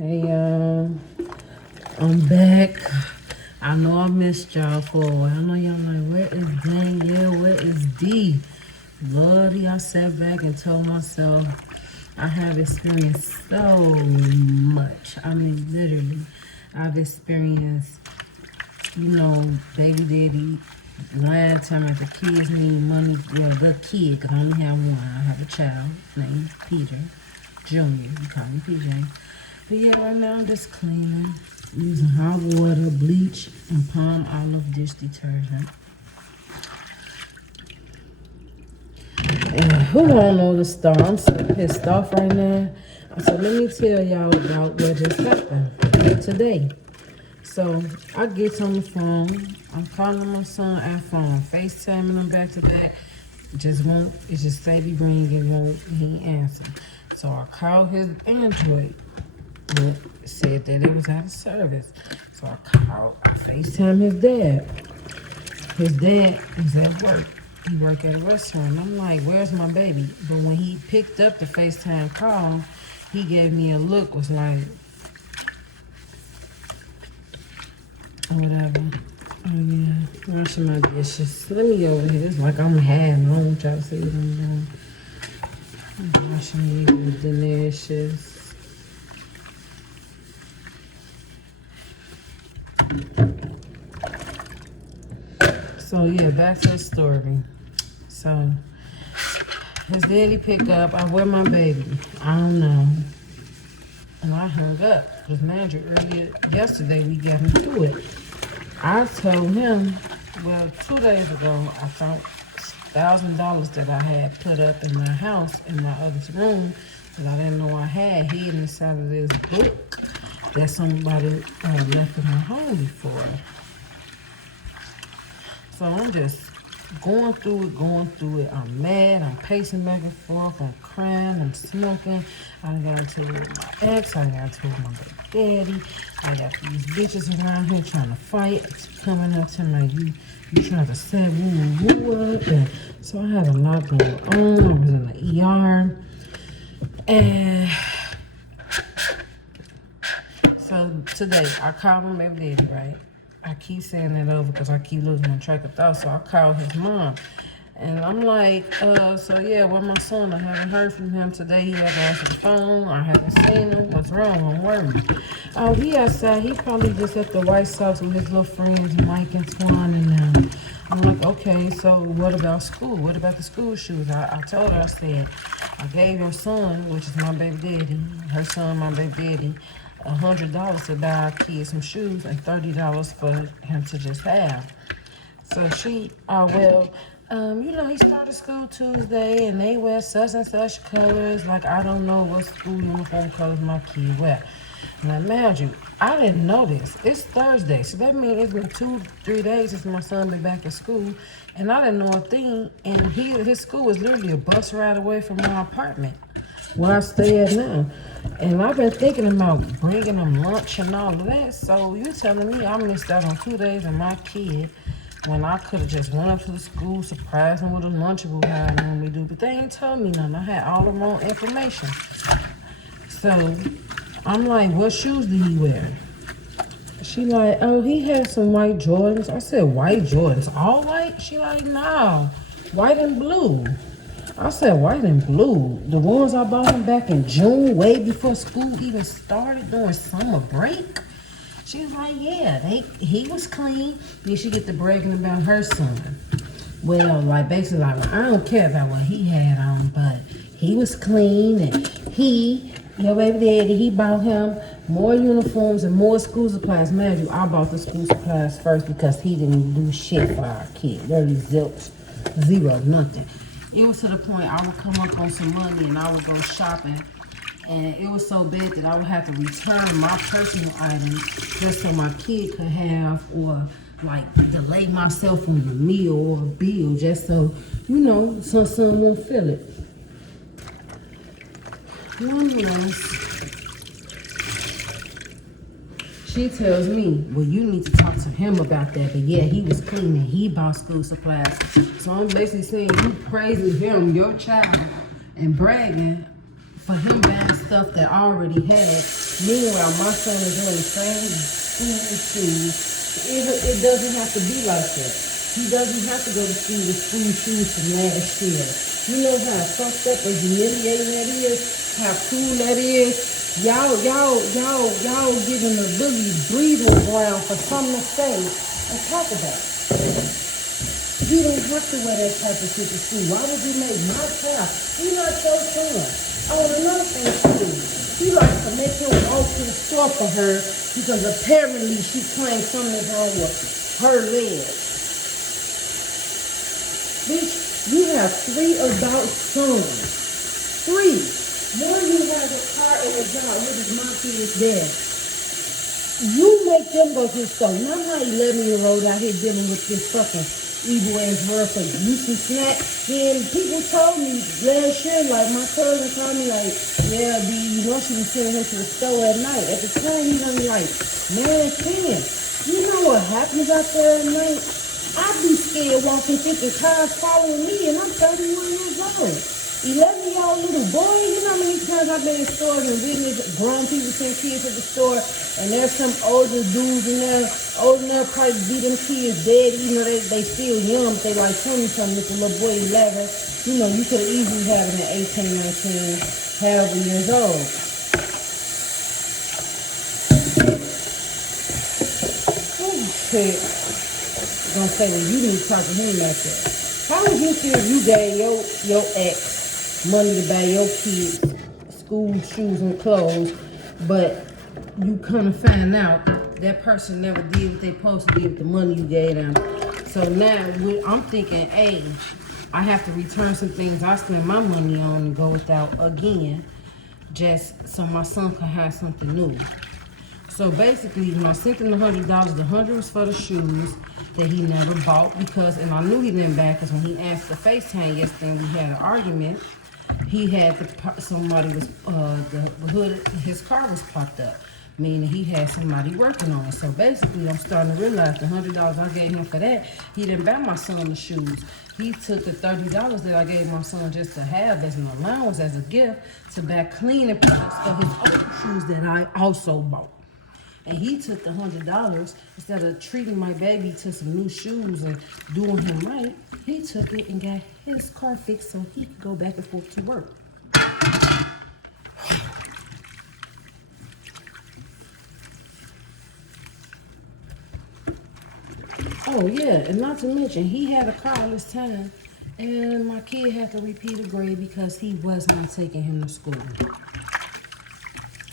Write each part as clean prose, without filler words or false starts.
Hey I'm back. I know I missed y'all for a while. I know y'all like, where is Danielle? Where is D? Lordy, I sat back and told myself I have experienced so much. I mean, literally, I've experienced, baby daddy last time at the kids need money. Well, the kid, because I only have one. I have a child named Peter Junior. You call me PJ. But yeah, right now I'm just cleaning, using hot water, bleach, and palm olive dish detergent. And who don't know the start? I'm so pissed off right now. So let me tell y'all about what just happened today. So I get on the phone. I'm calling my son iPhone, FaceTiming him back to back. It just say be ringing, he ain't answer. So I called his Android. It said that it was out of service. So I FaceTime his dad. His dad is at work. He work at a restaurant. I'm like, where's my baby? But when he picked up the FaceTime call, he gave me a look, was like, whatever. Oh yeah, washing my dishes. Let me over here. It's like I'm having. I don't want y'all to see what I'm doing. I'm washing these dishes. So yeah, back to the story. So his daddy pick up. I wear my baby. I don't know. And I hung up. Because manager earlier yesterday we got into it. I told him, well, 2 days ago, I found $1,000 that I had put up in my house in my other room that I didn't know I had hidden inside of this book that somebody left in my home before. So I'm just going through it. I'm mad, I'm pacing back and forth, I'm crying, I'm smoking. I got into it with my ex, I got into it with my baby daddy. I got these bitches around here trying to fight, coming up to me, you trying to say woo up. And so I had a lot going on. I was in the ER. And so today, I called my baby daddy, right? I keep saying that over because I keep losing my track of thought. So I called his mom. And I'm like, so yeah, where my son? I haven't heard from him today. He hasn't answered the phone. I haven't seen him. What's wrong? I'm worried. Oh, he outside. He probably just at the White Sox with his little friends, Mike and Twan and them. I'm like, okay, so what about school? What about the school shoes? I told her, I said, I gave your son, which is my baby daddy, her son, my baby daddy, $100 to buy our kids some shoes and $30 for him to just have. So she, he started school Tuesday and they wear such and such colors. Like, I don't know what school uniform colors my kid wear. Now, mind you, I didn't know this. It's Thursday, so that means it's been 2-3 days since my son been back at school, and I didn't know a thing. And his school is literally a bus ride away from my apartment, where I stay at now. And I've been thinking about bringing them lunch and all of that. So you telling me I missed out on 2 days of my kid when I could have just went up to the school, surprised them with a lunchable how I normally do. But they ain't told me nothing. I had all the wrong information. So I'm like, what shoes did he wear? She like, oh, he had some white Jordans. I said, white Jordans, all white? She like, no, white and blue. I said, white and blue. The ones I bought him back in June, way before school even started during summer break. She was like, yeah, he was clean. Then she get to bragging about her son. Well, like basically like, I don't care about what he had on, but he was clean and your baby daddy, he bought him more uniforms and more school supplies. Man, I bought the school supplies first because he didn't do shit for our kid. Literally zero, nothing. It was to the point I would come up on some money and I would go shopping. And it was so bad that I would have to return my personal items just so my kid could have, or like delay myself from the meal or a bill just so, son won't feel it. Nonetheless, she tells me, well, you need to talk to him about that. But yeah, he was clean and he bought school supplies. So I'm basically saying you praising him, your child, and bragging for him buying stuff that I already had Meanwhile, my son is doing the same school shoes. It doesn't have to be like that. He doesn't have to go to school with school shoes from last year. You know how fucked up and humiliating that is? How cool that is? Y'all giving the boogie breathing ground for something to say and talk about. You don't have to wear that type of shit to school. Why would you make my child? He not your son. Oh, and another thing too. He likes to make him walk to the store for her because apparently she claims something is wrong with her legs. Bitch, you have 3 adult sons. 3. One who has a car and a job with his mom kids there. You make them go to the store. Not how 11-year-old out here dealing with this fucking evil ass world for use and snack. Then people told me last year, like my cousin told me, like, yeah, B, you know she was sending him to the store at night. At the time, he was like 9 and 10. You know what happens out there at night? I'd be scared walking, thinking cars following me, and I'm 31 years old. 11-year-old little boy, you know how many times I've been in stores and witnessed grown people send kids to the store, and there's some older dudes in there, old enough probably beat them kids dead, even though they still young, but they like 20-something, with the little boy 11. You know, you could have easily had him at 18, 19, however years old. Oh, shit. Gonna say, well, you didn't talk to him like that. How would you feel if you gave your ex money to buy your kids school shoes and clothes, but you kind of find out that person never did what they supposed to do with the money you gave them? So now I'm thinking, hey, I have to return some things I spend my money on and go without again, just so my son can have something new. So basically, when I sent him the $100, the $100 was for the shoes that he never bought because, and I knew he didn't buy because when he asked the FaceTime yesterday and we had an argument, he had somebody was, the hood, his car was popped up, meaning he had somebody working on it. So basically, I'm starting to realize the $100 I gave him for that, he didn't buy my son the shoes. He took the $30 that I gave my son just to have as an allowance, as a gift, to buy cleaning products for his own shoes that I also bought. And he took the $100, instead of treating my baby to some new shoes and doing him right, he took it and got his car fixed so he could go back and forth to work. Oh yeah, and not to mention, he had a car all this time, and my kid had to repeat a grade because he was not taking him to school.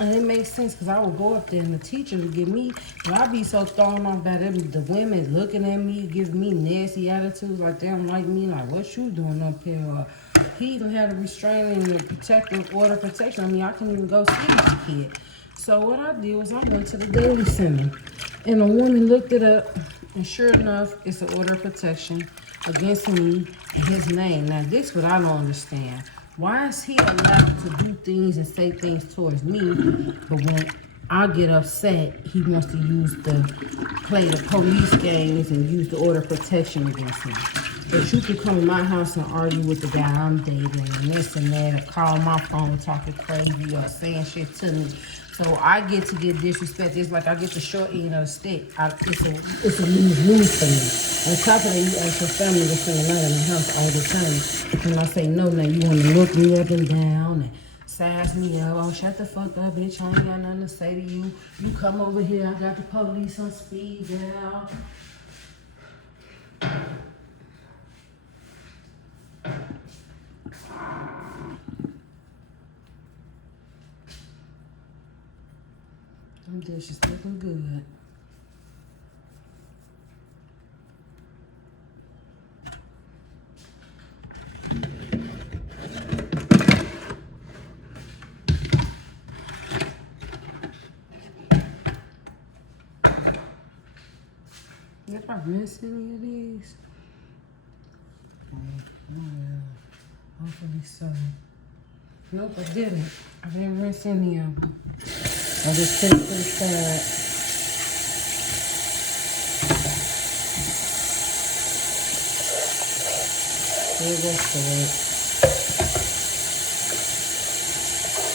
And it makes sense because I would go up there and the teacher would give me, but I'd be so thrown off by them, the women looking at me, giving me nasty attitudes like they don't like me, like what you doing up here? Or he even had a restraining and protective order of protection. I mean, I couldn't even go see this kid. So what I did was I went to the Daily Center and a woman looked it up, and sure enough, it's an order of protection against me and his name. Now this is what I don't understand. Why is he allowed to do things and say things towards me, but when I get upset, he wants to play the police games and use the order of protection against me? But you can come to my house and argue with the guy I'm dating and this and that, or call my phone talking crazy or saying shit to me. So I get to get disrespected. It's like I get the short end of the stick. It's a lose-lose for me. On top of that, you ask your family to spend the night in the house all the time. When I say no, now you want to look me up and down and size me up. Oh, shut the fuck up, bitch. I ain't got nothing to say to you. You come over here. I got the police on speed dial. Them dishes looking good. If I miss any of these, hopefully so. Nope, I didn't. I didn't rinse any of them. I just put it to the side. There you go for it.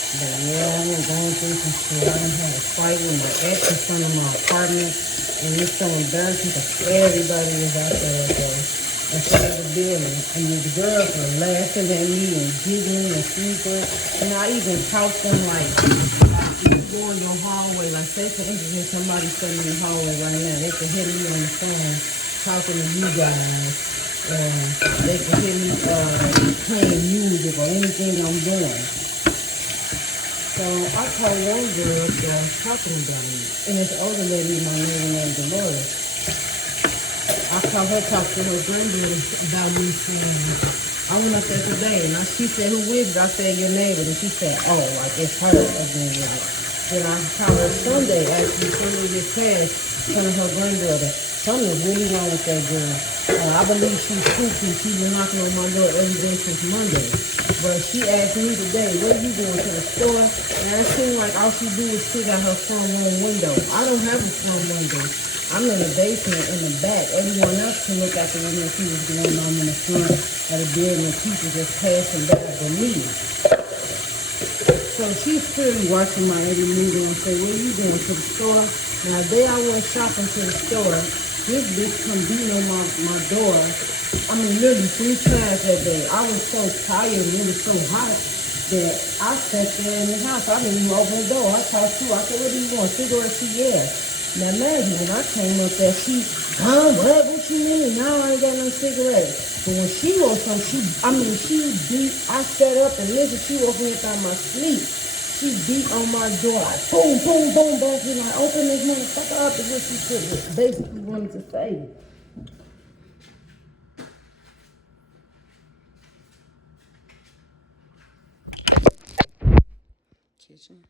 But yeah, I'm going through some shit. I done had a fight with my ex in front of my apartment. And it's so embarrassing because everybody was out there in front of the building. And the girls were laughing at me and giggling and secret. And I even taught them like if you go in your hallway, like say for instance, if somebody sitting in the hallway right now, they can hear me on the phone talking to you guys. Or they can hear me playing music or anything I'm doing. So I called one girl that was talking about me. And this older lady, my neighbor named Dolores. I called her talk to her granddaughter about me saying, I went up there today and she said, who is it? I said, your neighbor. And she said, oh, like it's her again. Like, then I called her Sunday, actually Sunday this past, telling her granddaughter, something's really wrong with that girl. I believe she's spooky. She's been knocking on my door every day since Monday. But she asked me today, what are you going to the store? And it seemed like all she do is sit at her front room window. I don't have a front window. I'm in the basement in the back. Everyone else can look out the window and see what's going on in the front of the building and people just passing by for me. So she's clearly watching my every move and say, what are you going to the store? Now, the day I went shopping to the store, this bitch come beating on my door. I mean, literally 3 times that day. I was so tired and it was so hot that I sat there in the house. I didn't even open the door. I talked to her. I said, what do you want? Cigarette? She, yeah. Now, imagine when I came up there, she, what you mean? Now I ain't got no cigarettes. But when she woke up, she beat, I sat up and listened. She woke me up out of my sleep. She beat on my door, like, boom, boom, boom, boom. She's like, open this motherfucker up, is what she said. Basically wanted to say. Kitchen.